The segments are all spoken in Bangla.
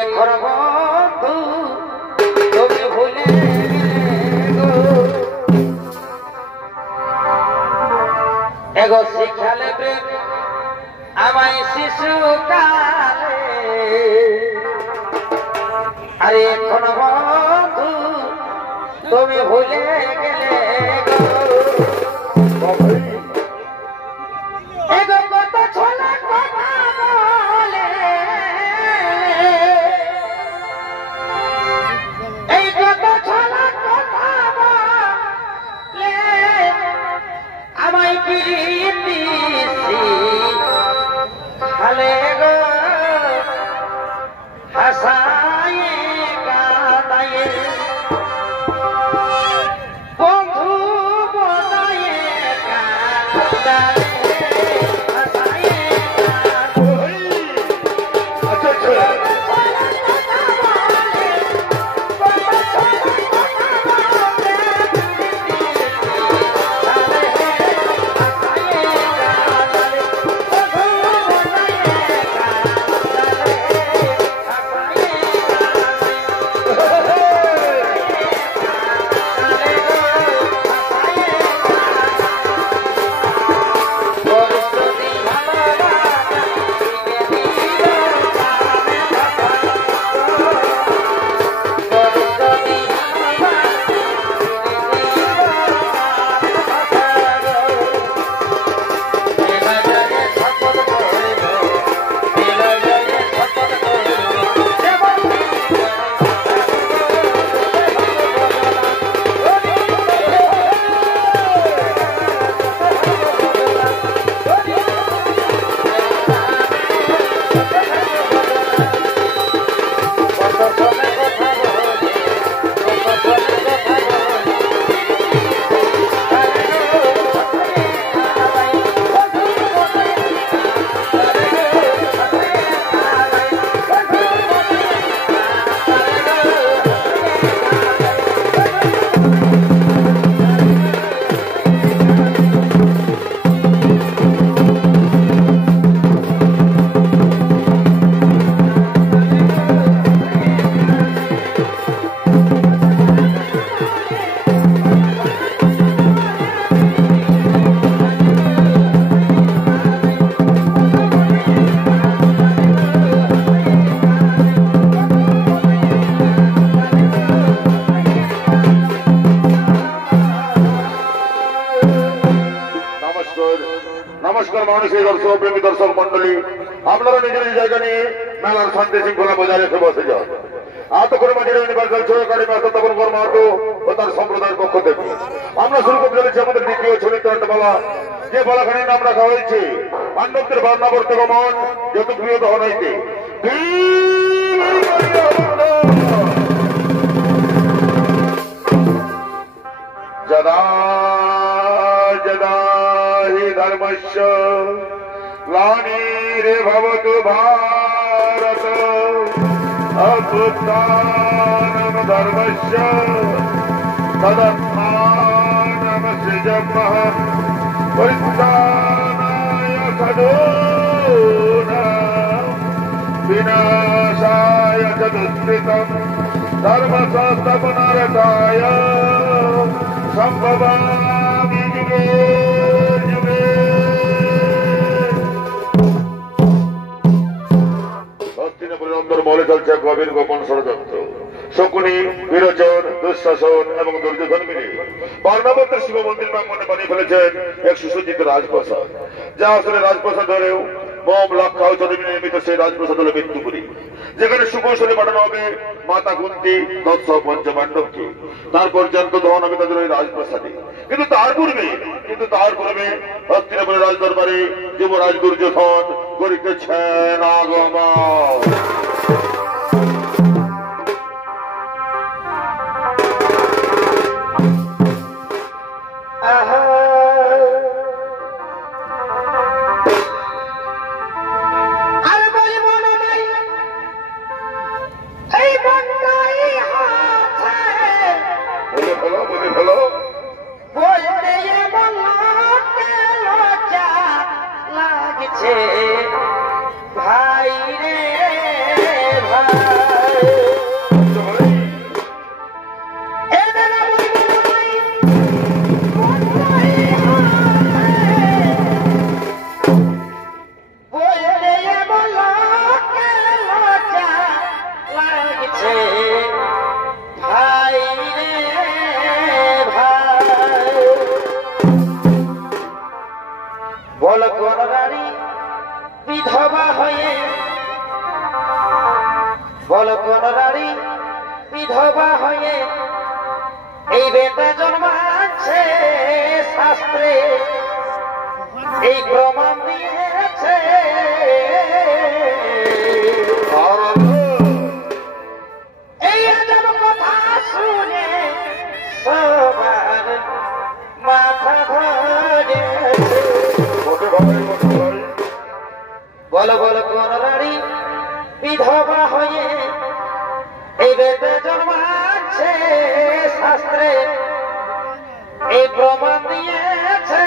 এখন বন্ধু তুমি ভুলে গো এগো শিখালে প্রেম আমায় শিশুকালে আরে এখন বন্ধু তুমি ভুলে গেলে গো এগো কত ছোলা কথা বলে এই কত ছোলা কথা বলে আমায় প্রীতি খালে গো হাসায় কাঁদায়ে বন্ধু বনায়ে কাঁদায়ে नमस्कार मानुषी दर्शक प्रेमी दर्शक मंडली अपनारा निज निज जायगा निये मेलार शांति शृंखला बजाय रेखे बसे जान आतकर माझे यूनिभार्सल सहकारी मास्टर तपन बर्मातो ও তার সম্প্রদায়ের পক্ষ থেকে আমরা শুরু করতে চলেছি আমাদের দ্বিতীয় চরিত্রাট্যমালা যে বলাখানির নাম রাখা হয়েছে পাণ্ডবদের বর্ণাবর্ত গমন যত প্রিয় দহন হইতে যদা যদা হি ধর্মস্য গ্লানির্ভবতু ভারত अभ्युत्थानं धर्मस्य तदत्मानं सृजमः परित्राणाय साधूनां विनाशाय च दुष्कृतं धर्मसंस्थापनार्थाय सम्भवामि युगे युगे। মলে চলছে গভীর গোপন ষড়যন্ত্র শকুনি বিরোচন দুঃশাসন এবং দুর্যোধন মিলে বর্ণাবর্তের শিব মন্দির প্রাঙ্গণে বানিয়ে ফেলেছেন এক সুসজ্জিত রাজপ্রাসাদ যা আসলে রাজপ্রাসাদ ধরেও বোম লক্ষা চরমে নির্মিত সেই রাজপ্রাসাদ হলো মৃত্যুপুরী যেখানে সুকৌশলে পাঠানো হবে মাতা কুন্তি দৎস পঞ্চপাণ্ডবকে তারপর জ্যান্ত দহন হবে তাদের ওই রাজপ্রাসাদে কিন্তু তার পূর্বে হস্তিনাপুরের রাজদরবারে যুবরাজ দুর্যোধন করিতেছেন আগমন। ভাই রে ভাই আছে ভাই রে ভাই। বল কোন নারী বিধবা হয়ে, বল কোন নারী বিধবা হয়ে এই বেটা জন্মাচ্ছে, শাস্ত্রে এই প্রমাণ দিয়েছে। এই আজব কথা শুনে সবার মাথা ধরেছে। বল বল কোন নারী বিধবা হয়ে এই বেটা জন্মাচ্ছে, শাস্ত্রে এই প্রমাণ দিয়েছে।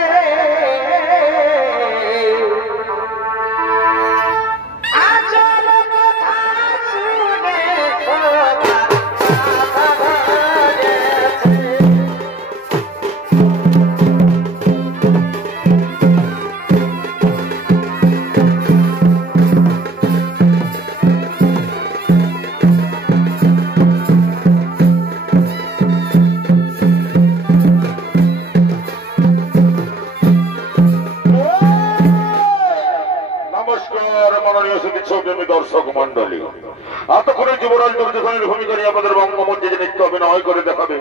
আজব কথা শুনে সবার মাথা ধরেছে। দর্শক মন্ডলী, এতক্ষণে যুবরাজ দুর্যোধনের ভূমিকা নিয়ে আপনাদের বঙ্গমঞ্চে যে নৃত্য অভিনয় করে দেখাবে,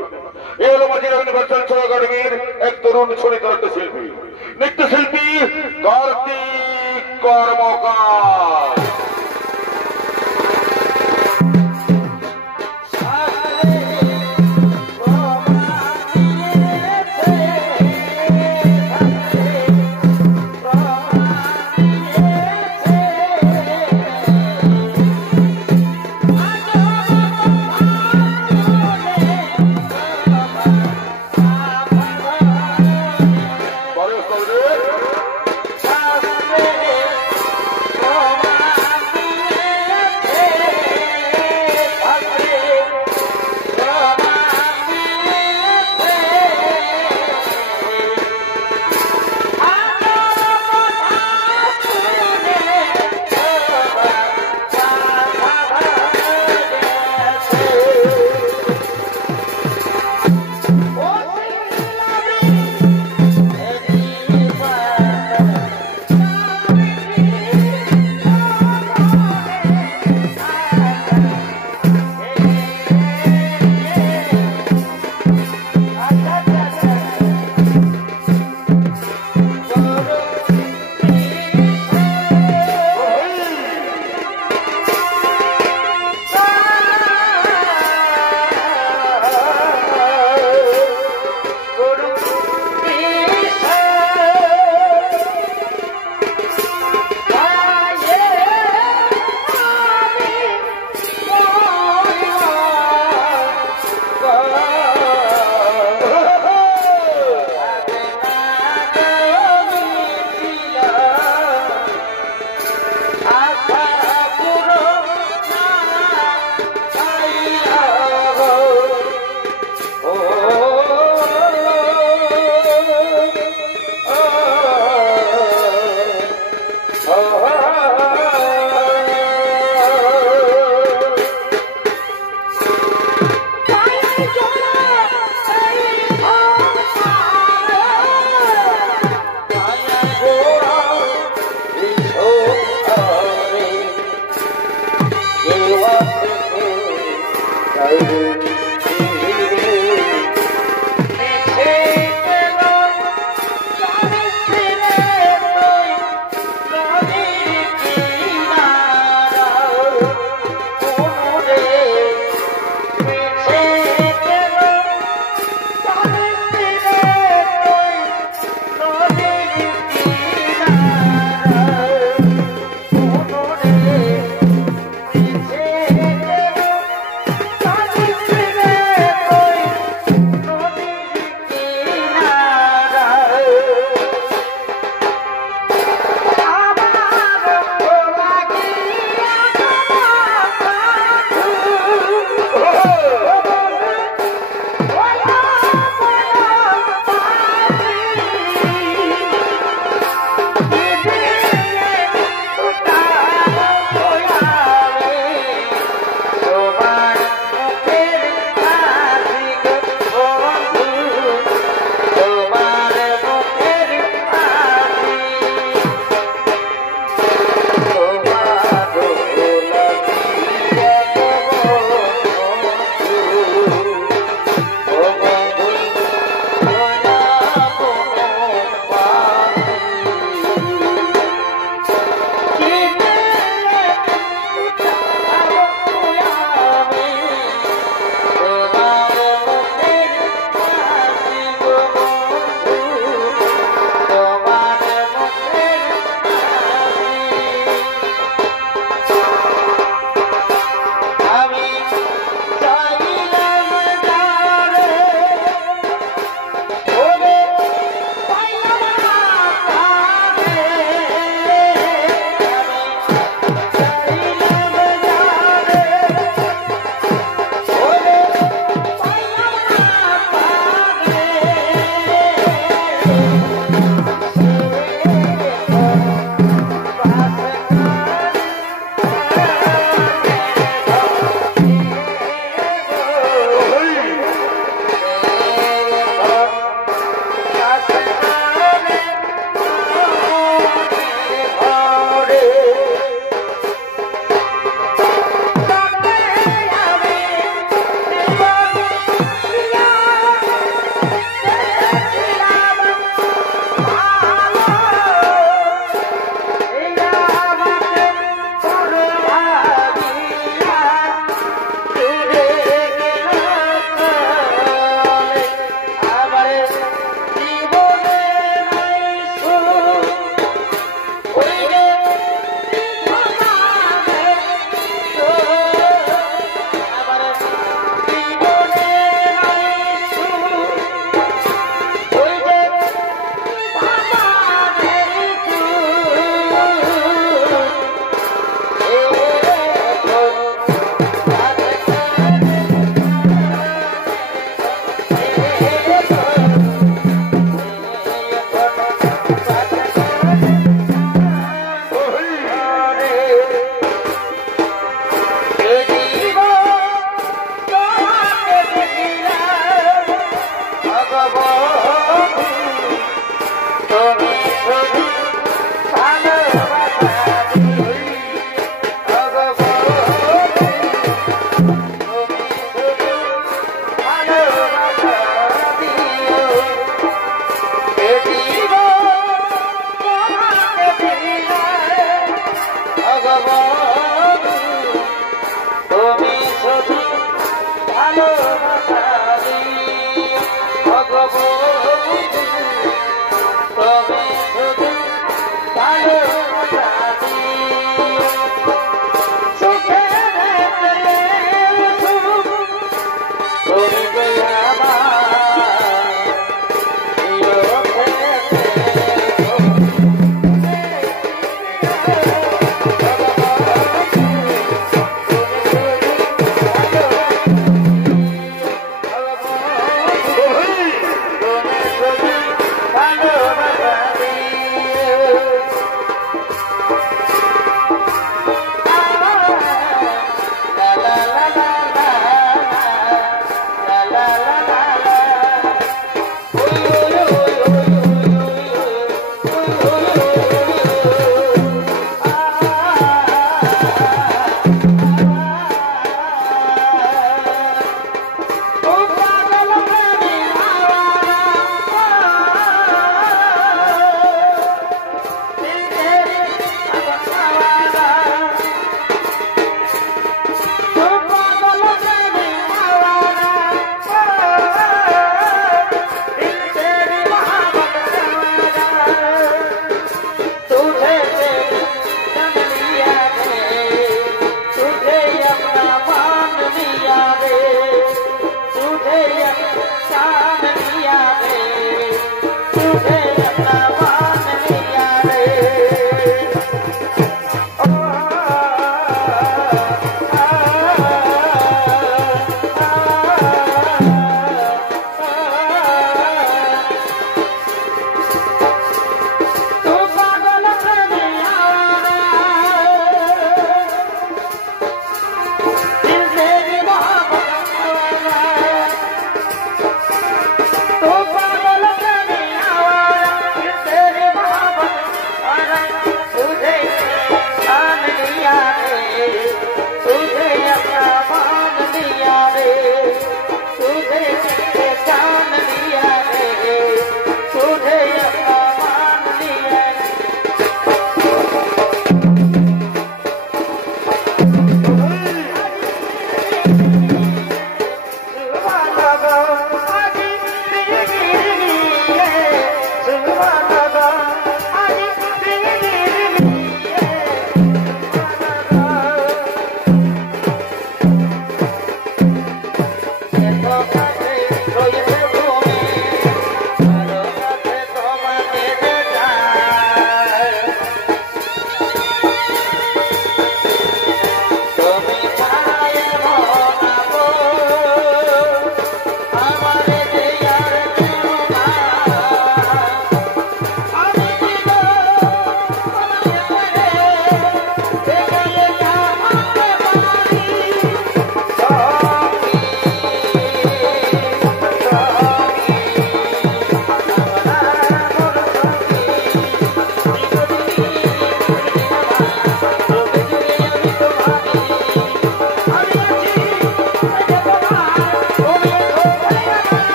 এই হলো মাঝির ইউনিভার্সাল ছোড়া একাডেমির এক তরুণ ছড়িত শিল্পী, নৃত্যশিল্পী কার্তিক কর্মকার।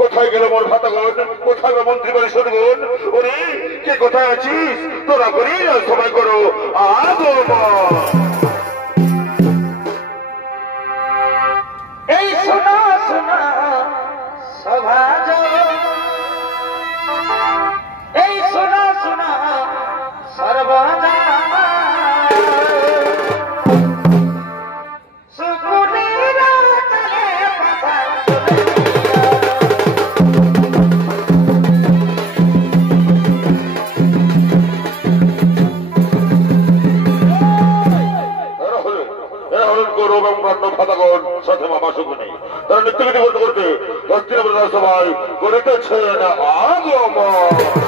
কোথায় গেল মোর ভাতাগণ, কোথায় মন্ত্রী পরিষদগণ? ওরে কে কোথায় আছিস? তোরা করি সবাই করো আগমন। এই শোনো শোনো সভা এই শোনো শোনো সর্বদা সাথে মামা শুকুনি তারা নৃত্যগীতি করতে করতে হস্তিনাপুর সবাই করিতেছেন আগমন।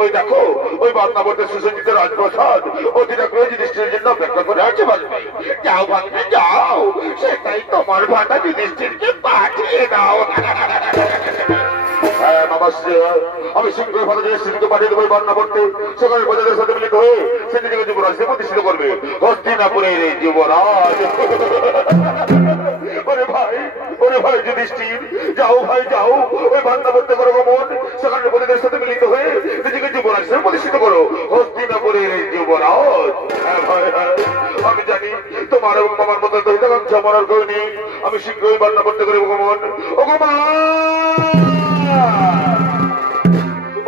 ওই দেখো ওই বান্নাবর্তের সুসজ্জিত রাজপ্রসাদ অতিটা করে যুধিষ্ঠিরের জন্য অপেক্ষা করে আছে ভাগ্নে। যাও ভাগ্নে যাও, সেটাই তোমার ভাটা যুধিষ্ঠিরকে পাঠিয়ে দাও। হ্যাঁ মামাশ্রী, আমি শীঘ্রই ভালো যুধিষ্ঠিরকে পাঠিয়ে দেবো বান্নাবর্তে। সেখানে প্রজাদের সাথে মিলিত হয়ে সে নিজেকে যুবরাজকে প্রতিষ্ঠিত করবে, হস্তিনাপুরের যুবরাজ। ওরে ভাই যুধিষ্ঠির, যাও ভাই যাও, ওই বান্নাবর্তে করো গমন। সেখানে প্রজাদের সাথে মিলিত হয়ে নিজেকে যুবরাজ হিসেবে প্রতিষ্ঠিত করো, হস্তিনাপুরের যুবরাজ। হ্যাঁ ভাই হ্যাঁ, আমি জানি তোমার এবং মামার মতো দহিতাকাঙ্ক্ষা মরার কেউ নেই। আমি শীঘ্রই বান্নাবর্তে করব গমন। ও গমন,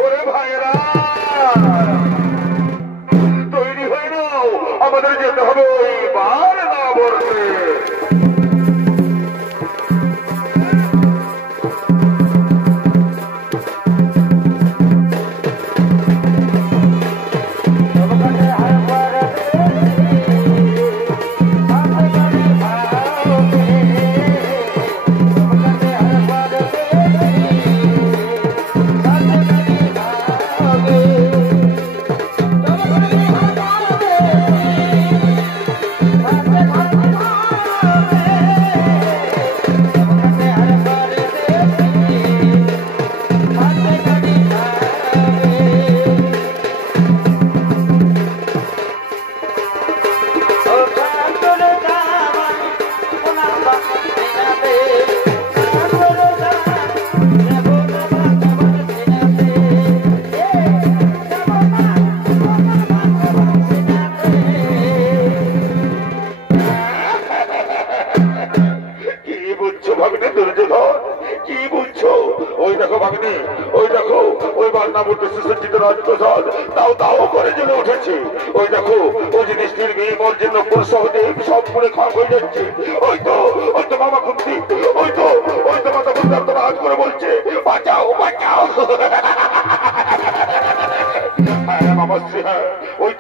ওরে ভাইরা তৈরি হয়ে নাও, আমাদের যেতে হবে ওই বান্নাবর্তে। সুসজ্জিত রাজপ্রসাদ তাও তাও করে জেনে উঠেছে। ওই দেখো ওই যুধিষ্ঠির মেয়ে মর্জন্য সহদেব সব পুরে খাওয়া হয়ে যাচ্ছে। ওই তো মামা কুন্তি, ওই তো মাতা কুন্তি হাত করে বলছে বাঁচাও বাঁচাও। হ্যাঁ মামাশ্রী, হ্যাঁ ওই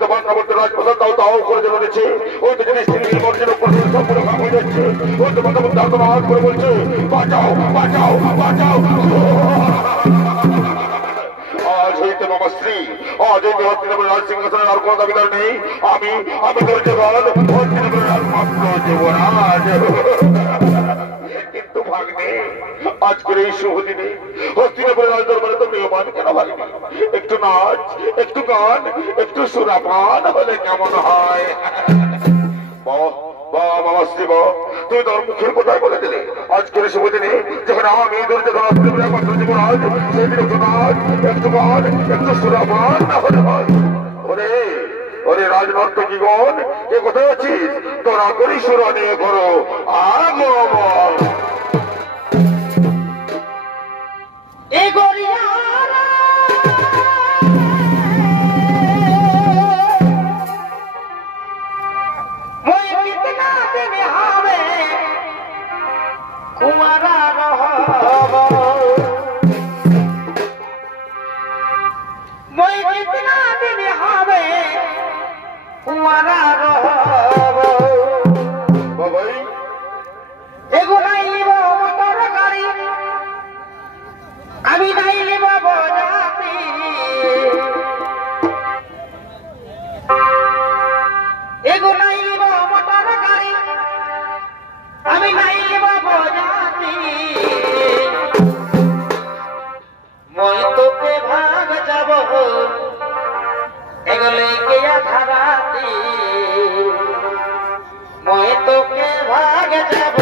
তো বান্নাবর্তের রাজপ্রসাদ তাও তাও করে জেনে উঠেছে। ওই তো যুধিষ্ঠির মেয়ে মর্জন্য সব পুরে খাওয়া হয়ে যাচ্ছে। ওই তো মাতা কুন্তি হাত করে বলছে বাঁচাও বাঁচাও বাঁচাও। আজ হইতে মামাশ্রী, আজ হইতে হস্তিনাপুরের রাজ সিংহাসনের আর কোন দাবিদার নেই। আমি ধৈর্যবান হস্তিনাপুরের একমাত্র যুবরাজ। কিন্তু ভাগ্নে, আজকের এই শুভ দিনে হস্তিনাপুরের রাজ দরবারে তো নিয়মান কেন ভাগ্নে? একটু নাচ, একটু গান, একটু সুরাপান হলে কেমন হয়? মামাশ্রী, তুমি তোর মুখের কোথায় বলে দিলে আজকের শুভ দিনে যখন আমি ধৈর্যবান একমাত্র যুবরাজ, সেদিন একটু নাচ, একটু গান, একটু সুরাপান না হলে হয়? ওরে রাজনর্তকীগণ, এ কোথায় আছিস? তোরা করি সুরা নিয়ে করো আগমন। আমি নাইলে বাবা জাতি, এগো নাইলে বাবা তার গাড়ি, আমি নাইলে বাবা জাতি, মই তোকে ভাগ যাব এগলে গিয়া ধারাতি, মই তোকে ভাগ যাব।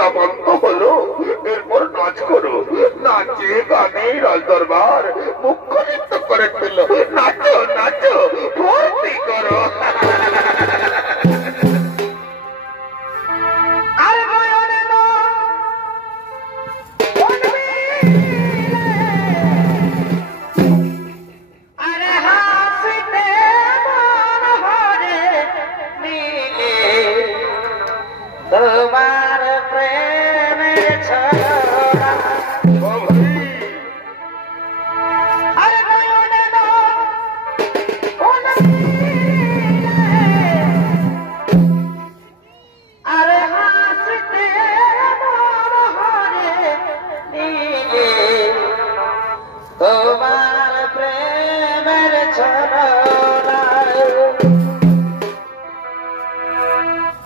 সুরাপান্ত হলো, এরপর নাচ করো। নাচে গানে রাজদরবার মুখ্য নৃত্য করে ফেলল। নাচো নাচো, ভর্তি করো। তোমার প্রেমের ছড়া আরে হাসতে তোমার প্রেমের ছড়া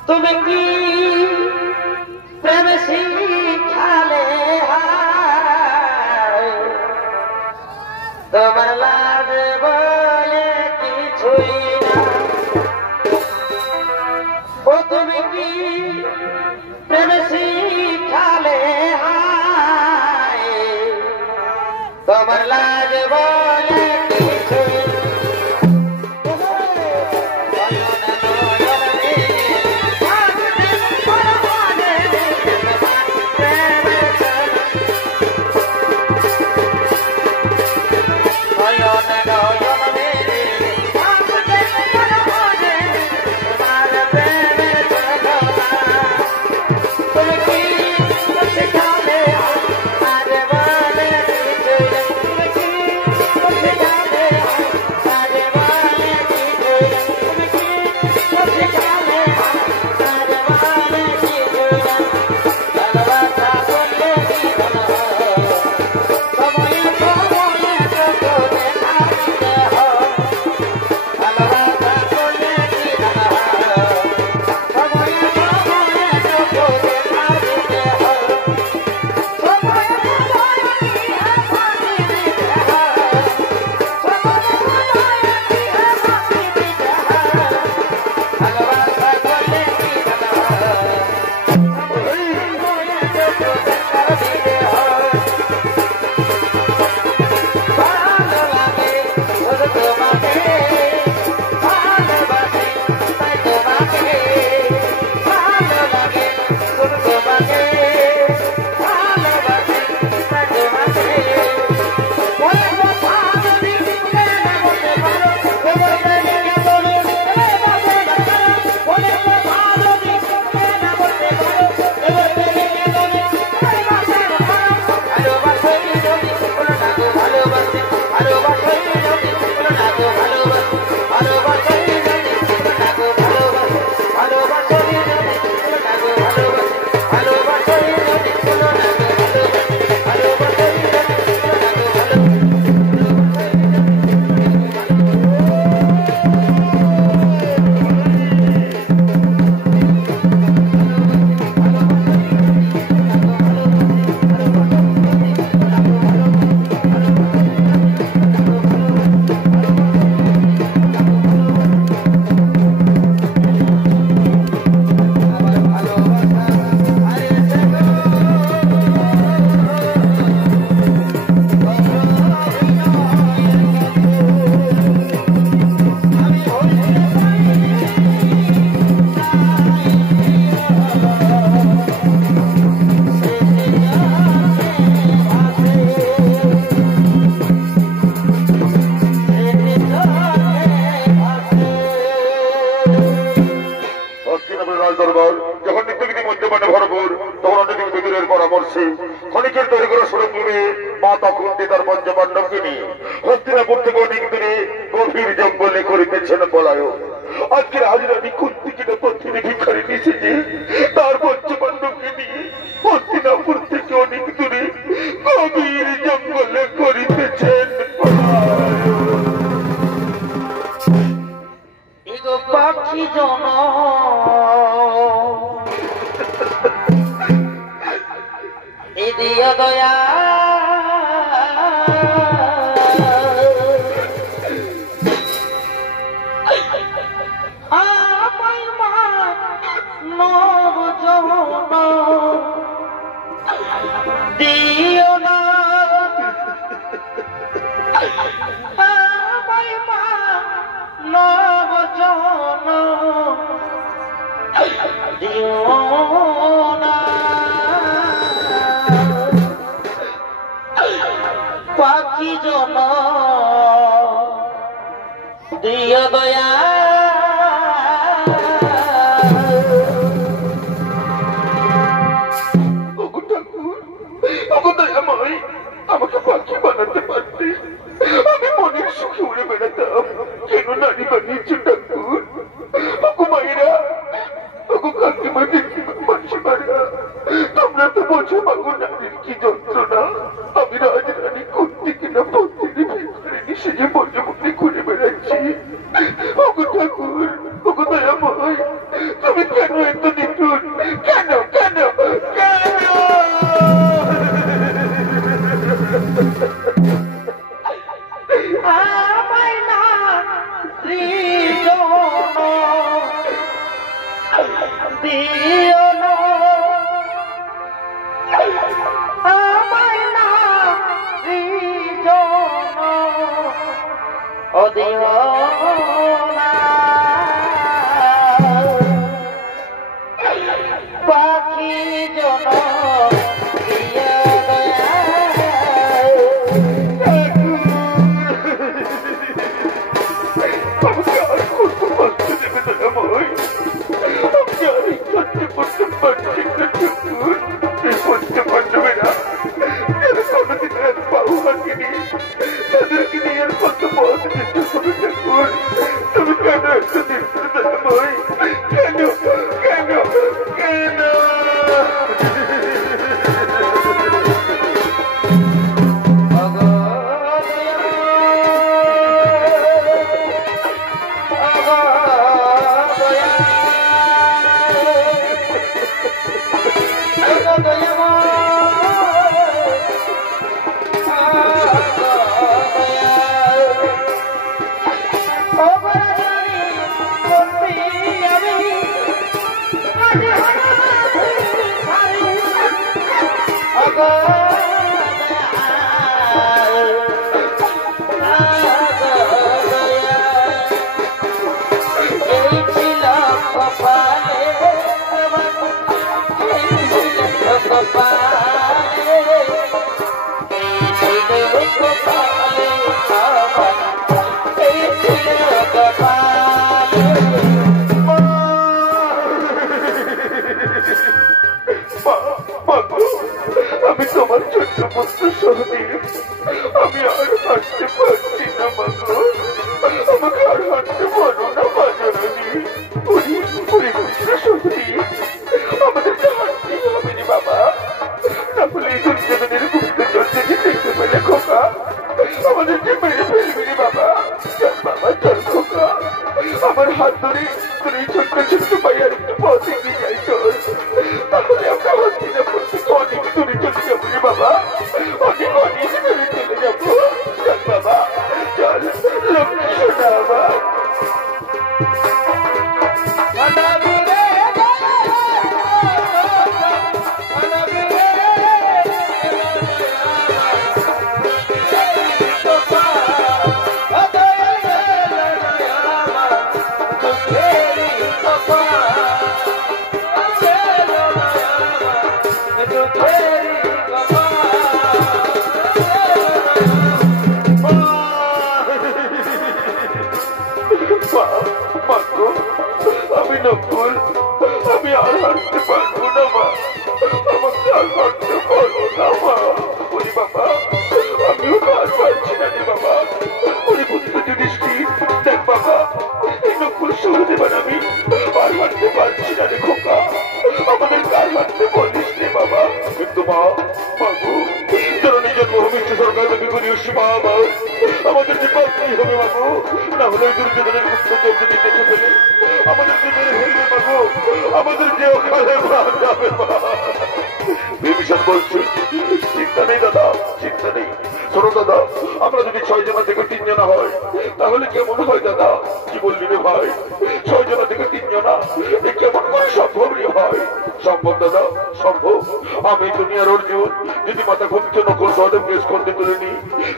তুমি কি প্রেম শিখালে তোমার লাজ বলে কিছুই না। ও তুমি কি প্রেম শিখালে তোমার লাজ বলে কিছুই না। ক্ষণিকের তৈরি করা সুরঙ্গে মাতা কুন্তি তার পঞ্চপাণ্ডবকে নিয়ে হস্তিনাপুর থেকে অনেক দূরে গভীর জঙ্গলে করিতেছেন পলায়ন। আজকের হাজিরানি কুন্তি কিনা পত্নী ভিক্ষারি নিষেছে তার পঞ্চপাণ্ডবকে নিয়ে হস্তিনাপুর থেকে অনেক দূরে গভীর জঙ্গলে করিতেছেন পাখি জন দিয়া দয়া নব যৌন দিও না পাখি জন দিও দয়া আমাকে পাখি বানাতে পারতে আমি মনের সুখে উড়ে বেড়াতাম কেন নারী বানিয়েছো ঠাকুর ওগো মায়েরা ওগো কাকিমা মাসিমারা তোমরা তো বোঝো মাগো নারীর কি যন্ত্রণা আমি রাজরানী করতে কিনা পত্রির ভিতরে সেজে মনে মনে ঘুরে বেড়াচ্ছি ওগো ঠাকুর ওগো দয়াময় তুমি কেন এত নিঠুর কেন কেন কেন আমায় না দিও না আমায় না দিও না পাখি জন আমি তোমার ছোট্ট পুত্র সহদেব আমি আর হাঁটতে পারছি না মাগো আমাকে আর হাঁটতে পারো না বাজারানি পুত্র সহদেব আমাদেরকে হাঁটতেই হবে রে বাবা না বলে দুর্যোধনের গুপ্তচর থেকে দেখতে পেলে খোকা আমাদেরকে মেরে ফেলবি রে বাবা চল বাবা চল খোকা আমার হাত ধরে তোর এই ছোট্ট ছোট্ট পায়ে আর একটু পথ এগিয়ে যাই চল তাহলে আমরা হস্তিনা করতে অনেক দূরে চলে যাবো রে বাবা অনেক অনেক দূরে চলে যাবো চল বাবা চল লক্ষ্মী সোনা আবার আমি নকুল আমি আর হাঁটতে পারবো না মা আমাকে আর হাঁটতে পারবো না মা ওরে বাবা আমিও কাজ পারছি না রে বাবা ওরে পুত্র যুধিষ্ঠির দেখ বাবা এই নকুল সহদেব আমি আর হাঁটতে পারছি না রে খোকা আমাদের কাজ হাঁটতে বলিস রে বাবা কিন্তু মা বাবু জননী জন্মভূমিষ্ঠ সরকার বিপরীয় সীমা আমাদেরকে পারতেই হবে বাবু না হলে দুর্যোধনের গুপ্তচর যদি দেখে ফেলে আমাদেরকে মেরে ফেলবে বাবু আমাদেরকে ওখানে যাবে বিভীষণ বলছে চিন্তা নেই দাদা চিন্তা নেই শোনো দাদা আমরা যদি 6 জনা থেকে 3 জনা হয় তাহলে কেমন হয় দাদা কি বললি রে ভাই 6 জনা থেকে 3 জনা কেমন করে সম্ভব রে ভাই সম্ভব দাদা সম্ভব আমি তুমি আর অর্জুন যদি মাথা ঘুমছে নকল সহদেব কেস করতে তুলে নি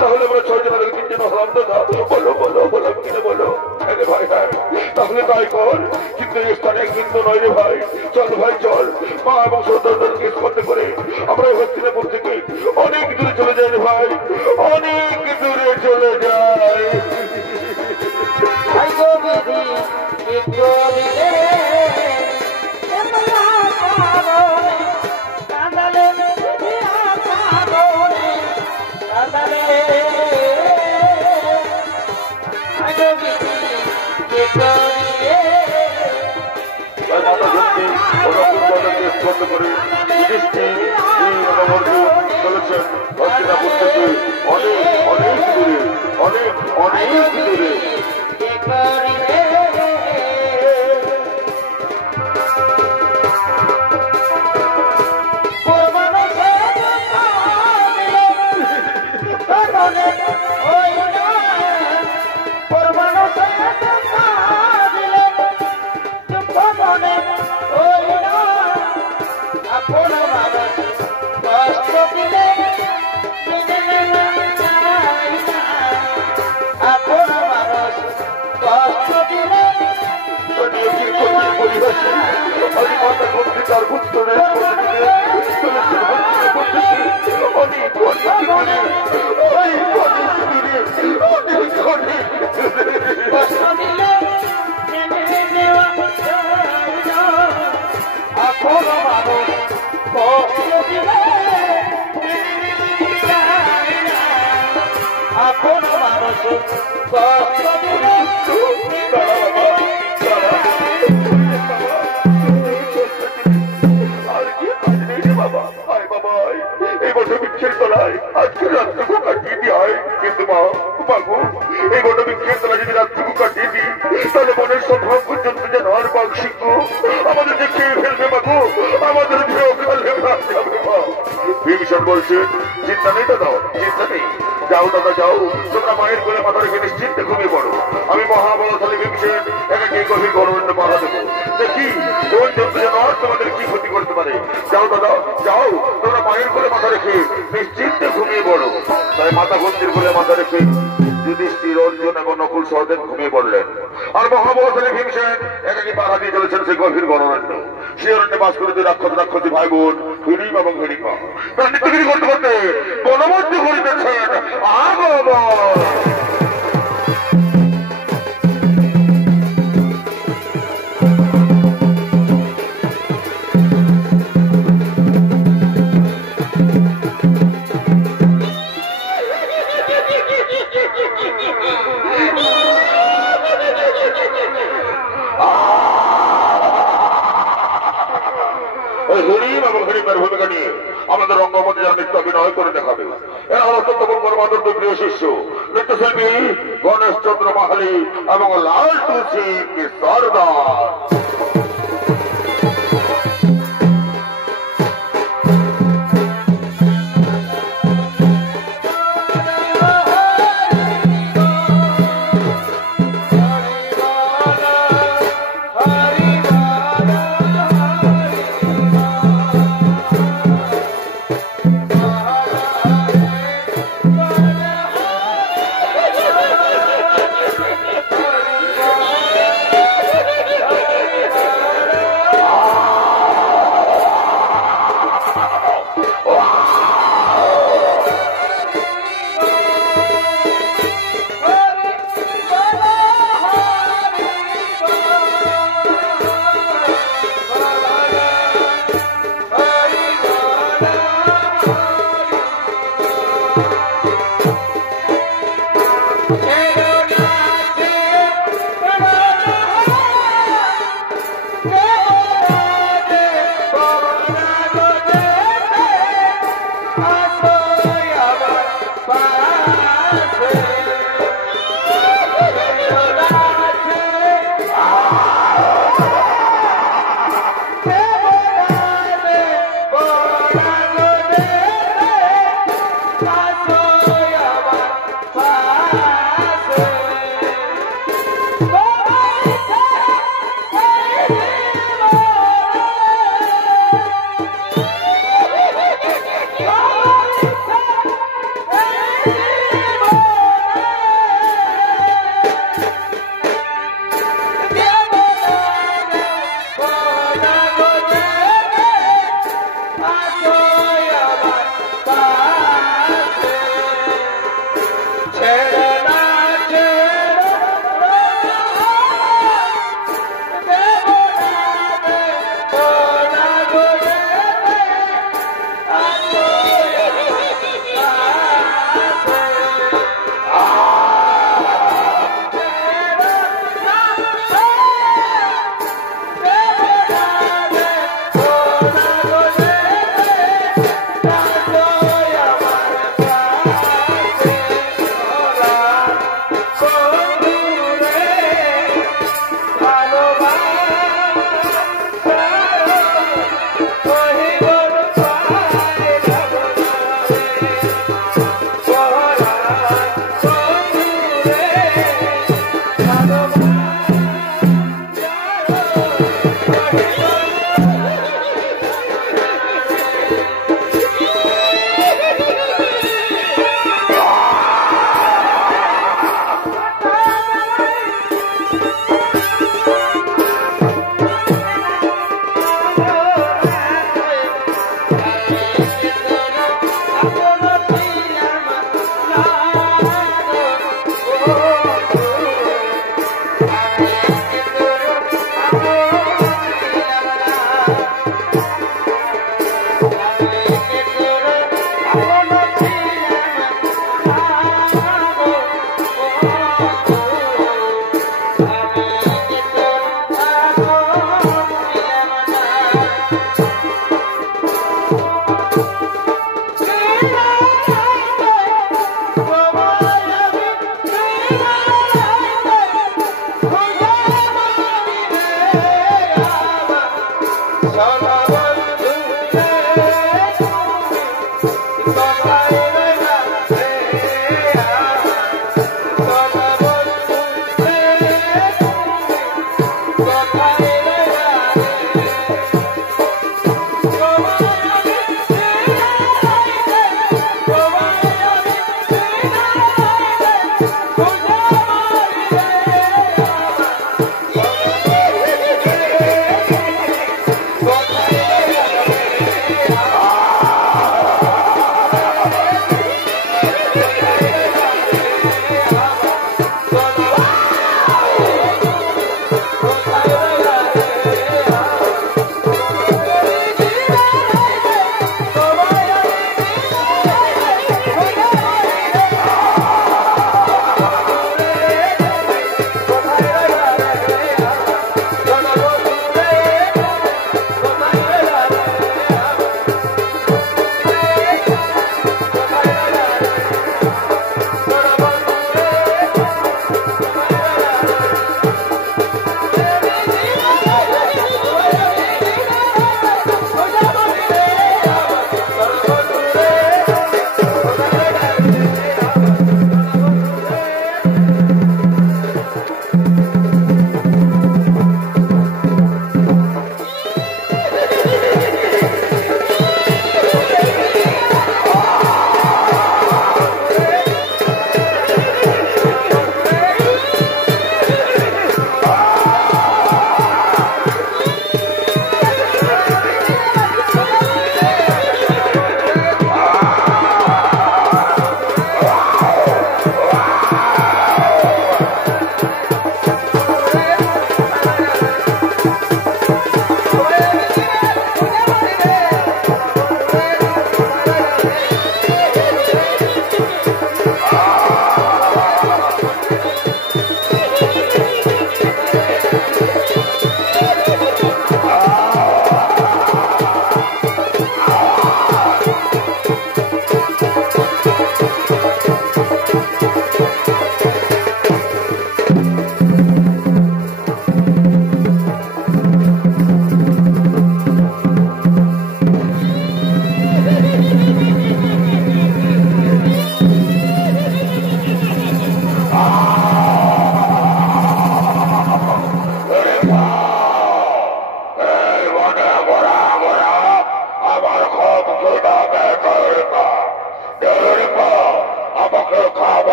তাহলে আমরা 6 জনা থেকে 3 জনা হলাম দাদা বলো বলো বলো কিনা বলো আরে ভাই হ্যাঁ তাহলে তাই কর, কিন্তু এই স্থানে কিন্তু নয় রে ভাই। চল ভাই চল, মা এবং সন্তানকে স্পর্শ করে আমরা হস্তিনাপুর থেকে অনেক দূরে চলে যাই রে ভাই, অনেক দূরে চলে যাই। স্পর্শ করে চলেছেন হস্তিনাপুর থেকে অনেক অনেক দূরে, অনেক অনেক দূরে। চিন্তা নেই দাদা, চিন্তা নেই, যাও দাদা যাও, তোমরা মায়ের কোলে মাথা রেখে নিশ্চিন্তে ঘুমিয়ে পড়ো। আমি মহাবলশালী ভীমসেন একাকে গভীর গরমেন্দ্র বাধা দেবো, দেখি কোন জন্তু জানোয়ার তোমাদের কি ক্ষতি করতে পারে। যাও দাদা যাও, তোমরা মায়ের কোলে মাথা রেখে নিশ্চিন্তে ঘুমিয়ে পড়ো। তাই মাতা বন্দির কোলে মাথা রেখে যুধিষ্ঠির, অর্জুন এবং নকুল সহদেব ঘুমিয়ে পড়লেন। আর মহাবলশালী ভীমসেন একাকি পাড়া দিয়ে চলেছেন সেই গভীর গণরণ্য। সে অরণ্যে বাস করে রাক্ষসী ভাই বোন হিড়িম এবং হিড়িমা তারা নিত্যগিরি করতে করতে বনমধ্যে করিতেছেন আগমন। ভূমিকা নিয়ে আমাদের রঙ্গমঞ্চে যারা নৃত্য অভিনয় করে দেখাবে, এরা হল অত্যন্ত গণমাধ্যম প্রিয় শিষ্য নৃত্যশিল্পী গণেশ চন্দ্র মাহালি এবং লালটু সিং সর্দার।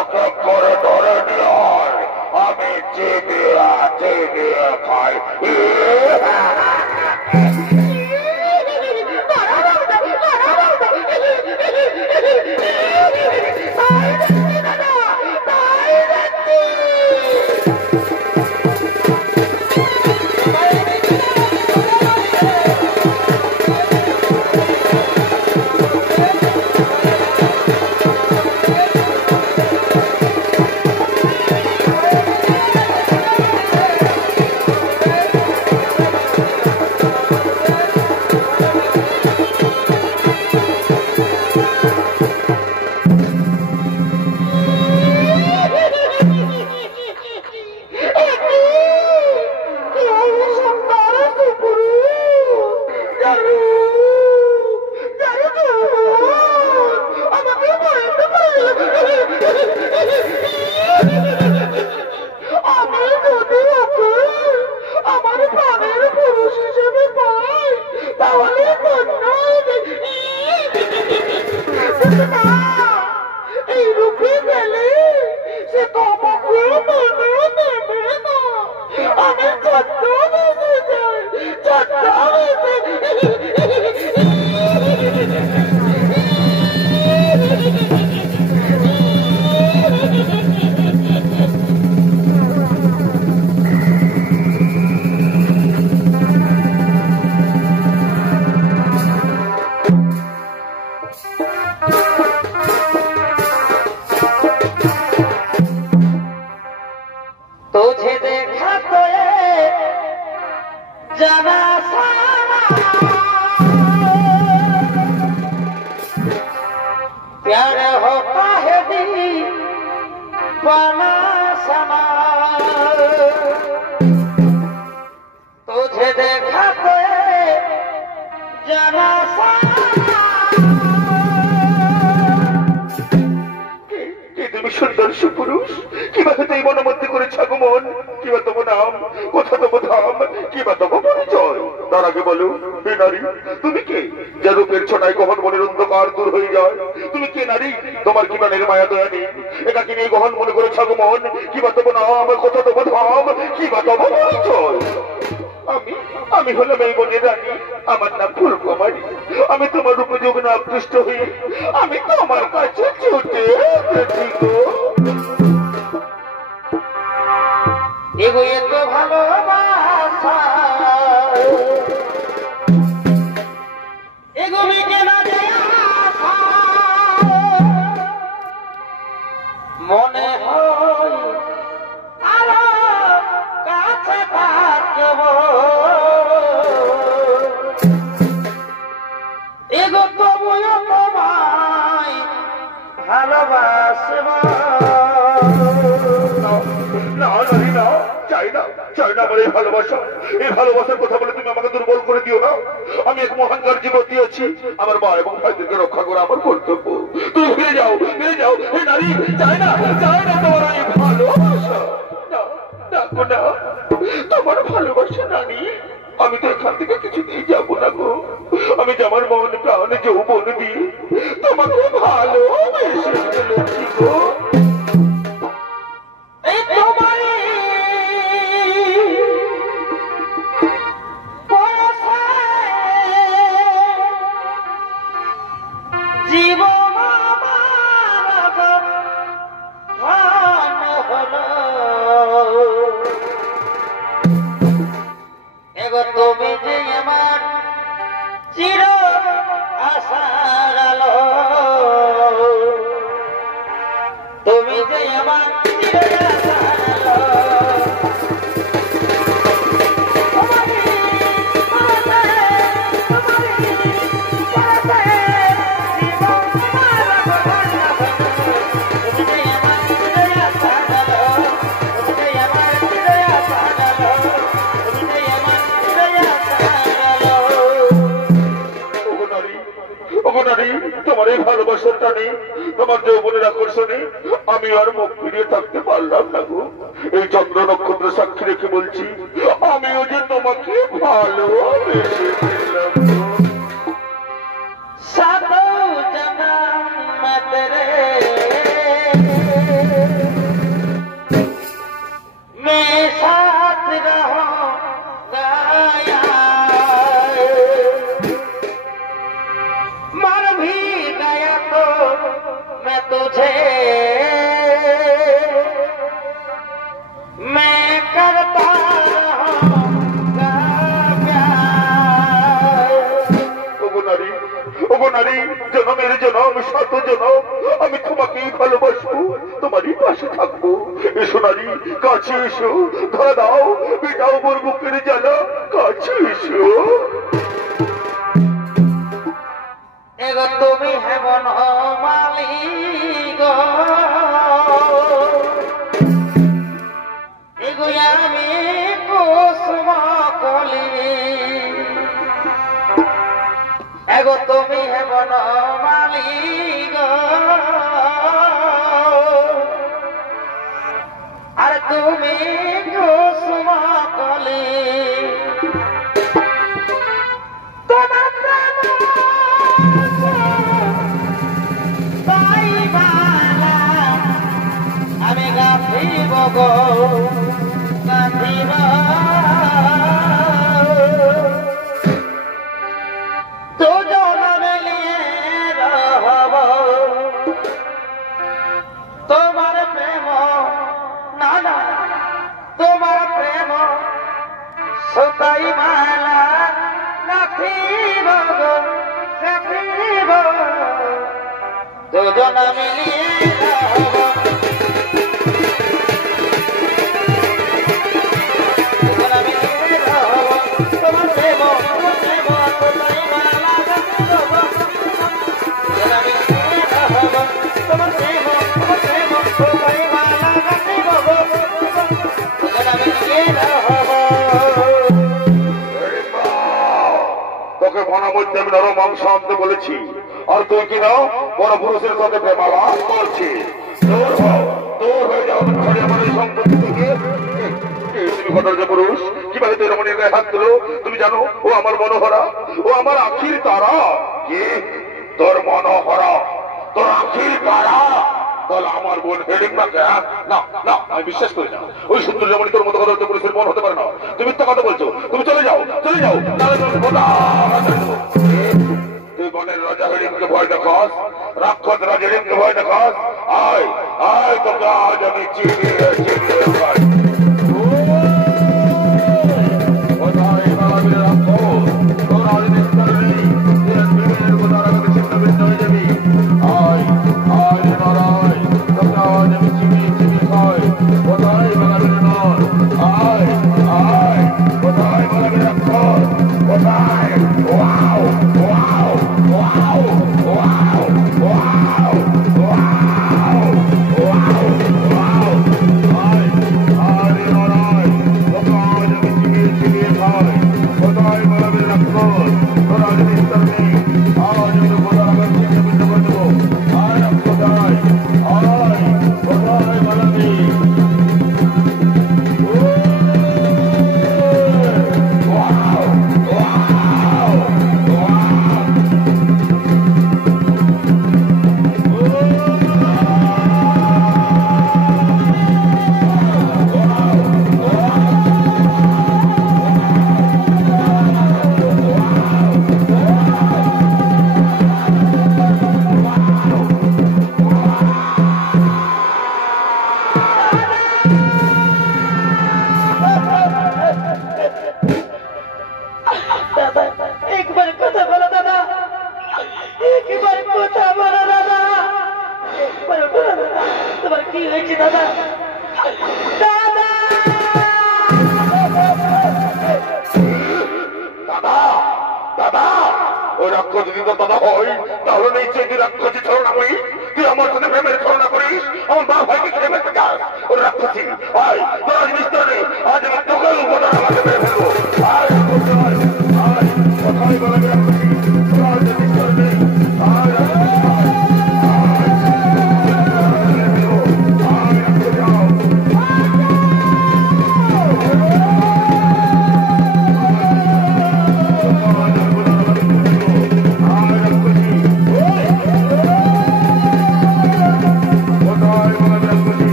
এক এক করে ধরে নিয়ে আমি চিবিয়ে খাই। সুন্দর সুপুরুষ কিভাবে তুই মনোমধ্যে করেছ আগমন, কিবা তব নাম, কোথা তব ধাম, কিবা তব পরিচয়। তার আগে বলো হে নারী, তুমি কে? যে রূপের ছটায় গহন মনের অন্ধকার দূর হয়ে যায়। তুমি কে নারী? তোমার কি প্রাণের মায়া দয়া নেই? একাকি নিয়ে গহন মনে করেছ আগমন, কিবা তব নাম, কোথা তব ধাম, কিবা তব পরিচয়। আমি হলাম এই বনের রানী, আমার নাম ফুলকুমারী। আমি তোমার উপযোগ না আকৃষ্ট হয়ে আমি তোমার কাছে ছুটে এসেছি গো। এগোয়ে তো ভালোবাসা এগোবি কেন মনে হয় আরো কাছে থাকব। এগো তবুও তোমায় ভালোবাসব। চাই না আমার এই ভালোবাসা। এই ভালোবাসার কথা বলে তুমি আমাকে দুর্বল করে দিও না। আমি এক মহান জীবন দিয়েছি, আমার মা এবং ভাইদেরকে রক্ষা করা আমার কর্তব্য। তুমি ফিরে যাও হে নারী। চাই না তোমার এই ভালোবাসা। না তোমার ভালোবাসা নারী, আমি তো এখান থেকে কিছুতেই যাবো না গো। আমি আমার মন প্রাণ যৌবন দিয়ে তোমাকে ভালোবেসে ফেলেছি গো। তুমি যে আমার চির আশার আলো, তুমি যে আমার চির আশার আলো। তোমার এই ভালোবাসার টানে, তোমার যৌবনের আকর্ষণে আমি আর মুখ ফিরিয়ে থাকতে পারলাম না গো। এই চন্দ্র নক্ষত্র সাক্ষী রেখে বলছি, আমিও যে তোমাকে ভালোবেসে ফেললাম। সাধু জনম তেরে मैं करता रहूंगा प्यार। ওগো নারী, জনমের জনম শত জনম আমি তোমাকেই ভালোবাসবো, তোমারই পাশে থাকবো। এসো নারী, কাছে এসো, ধরা দাও, মেটাও মোর বুকের জ্বালা, কাছে এসো। এগো তুমি হেমন মালিক, এগো আমি কুসুম কলি, এগো তুমি হেমন মালিক, আর তুমি কুসুম কলি। তোমার আমি গাঁথিব গো গাঁথিব, দুজন মিলিয়ে রহব, তোমার প্রেম না না তোমার প্রেম সুতাই মালা গাঁথিব গো গাঁথিব, দুজন মিলিয়ে রহব। তোকে মনামধ্যে আমি নরম মাংস আনতে বলেছি, আর তুই কিনা বড় পুরুষের সাথে প্রেমালাপ করছিস। তোর হয়ে যাওয়া আমার এই সম্পত্তি থেকে তুমি ঘটনা যে পুরুষ কিভাবে তোর মনের গায়ে হাত দিল তুমি জানো? ও আমার মনোহরা, ও আমার আখির তারা। কি তোর মনোহরা, তোর আখির তারা? তাহলে আমার বোন হেডিংবাকে? না না, আমি বিশ্বাস করি না। ওই সুন্দর যেমন তোর মতো কথা পুলিশের মন হতে পারে না। তুমি মিথ্যা কথা বলছো, তুমি চলে যাও, চলে যাও। তুই বনের রাজা হেডিংকে ভয় দেখাস, রাক্ষস রাজা হেডিংকে ভয় দেখাস। আয় আয়, তোকে আজ আমি চিনিয়ে চিনিয়ে খাই।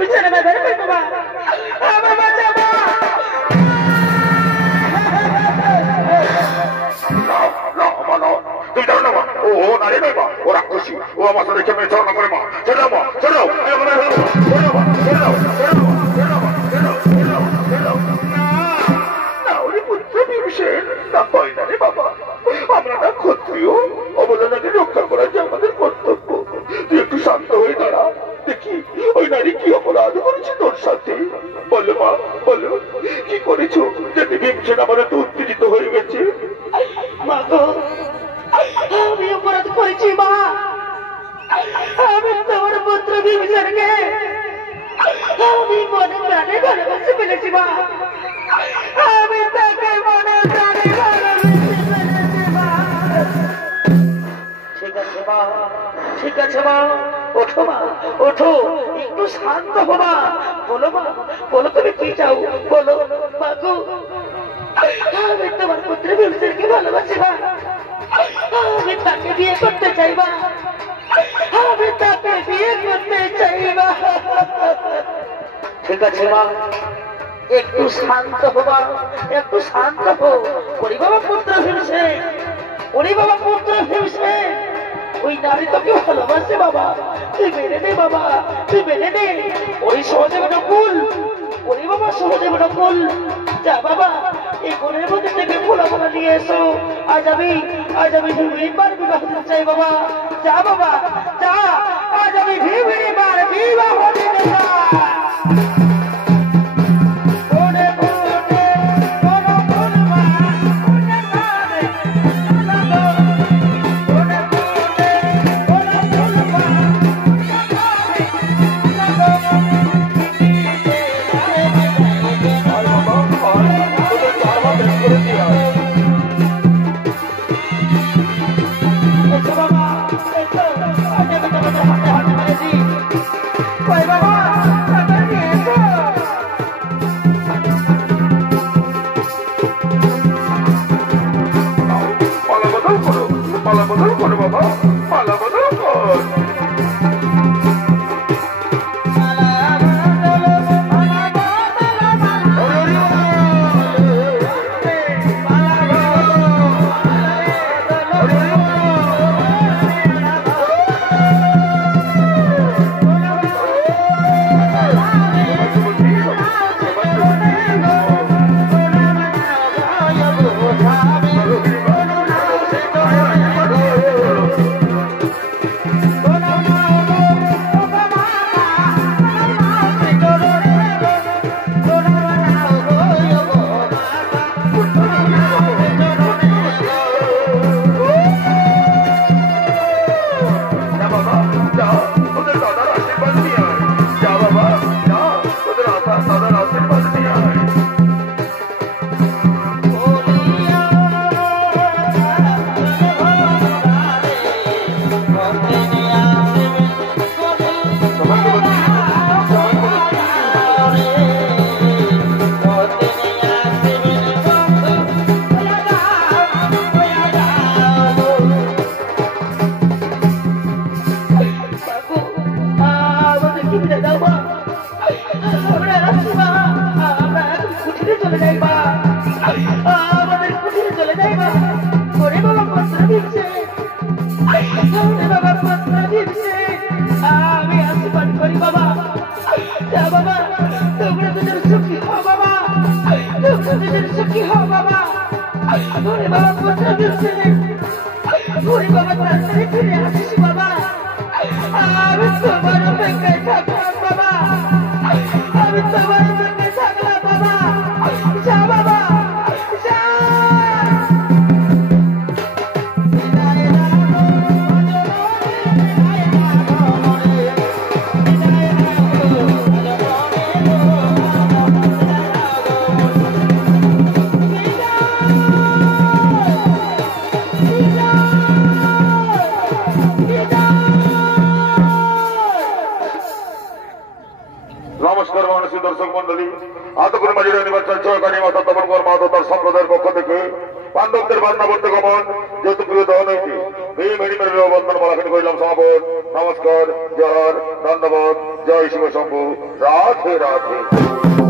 বিছানা বাজার কই বাবা আমার বাঁচাবো তুমি জানো না মা ও নারী নয় মা ও রাক্ষসী ও আমার সাথে কেমন চালনা করে মা ছেড়ে দাও মা ছেড়ে দাও আমরা না ক্ষত্রিয় অবদানকে রক্ষা করা যে আমাদের কর্তব্য তুই একটু শান্ত হয়ে দাঁড়া দেখি ওই নারী কি অপরাধ করেছে তোর সাথে বলো মা বলো কি করেছো যাতে ভীমসেন আমার একটু উত্তেজিত হয়ে গেছে মা গো আমি অপরাধ করেছি মা আমি তোমার পুত্র বিভীষণকে আমি মনে প্রাণে ভালোবেসে ফেলেছি মা আমি তাকে মনে প্রাণে ভালোবেসে ফেলেছি মা ঠিক আছে মা ওঠো মা ওঠো একটু শান্ত হো মা বলো মা বলো তুমি কি চাও বলো মা গো আমি তোমার পুত্র বিভীষণকে ভালোবাসি মা আমি তাকে বিয়ে করতে চাই মা আমি তাকে বিয়ে করতে চাই মা ঠিক আছে মা একটু শান্ত হো মা একটু শান্ত হো ওরে বাবা পুত্র ভীমসেন ওরে বাবা পুত্র ভীমসেন ওই নারী তোকে ভালোবাসে বাবা তুই মেনে নে বাবা তুই মেনে নে ওই সহদেব নকুল ওরে বাবা সহদেব নকুল যা বাবা এই কোণের মধ্যে থেকে ফোলা ফোলা নিয়ে এসো আজ আমি ভীমবার বিবাহ দিতে চাই বাবা যা বাবা যা আজ আমি ভীমবার বিবাহ দিতে চাই পাণ্ডবদের বান্নাবর্তে গমন যেহেতু প্রিয় দহন হইতে ভীম হিড়িমের বন্ধন বলাখানি করিলাম সমাপন। নমস্কার, জয়, ধন্যবাদ। জয় শিব শম্ভু, রাধে রাধে।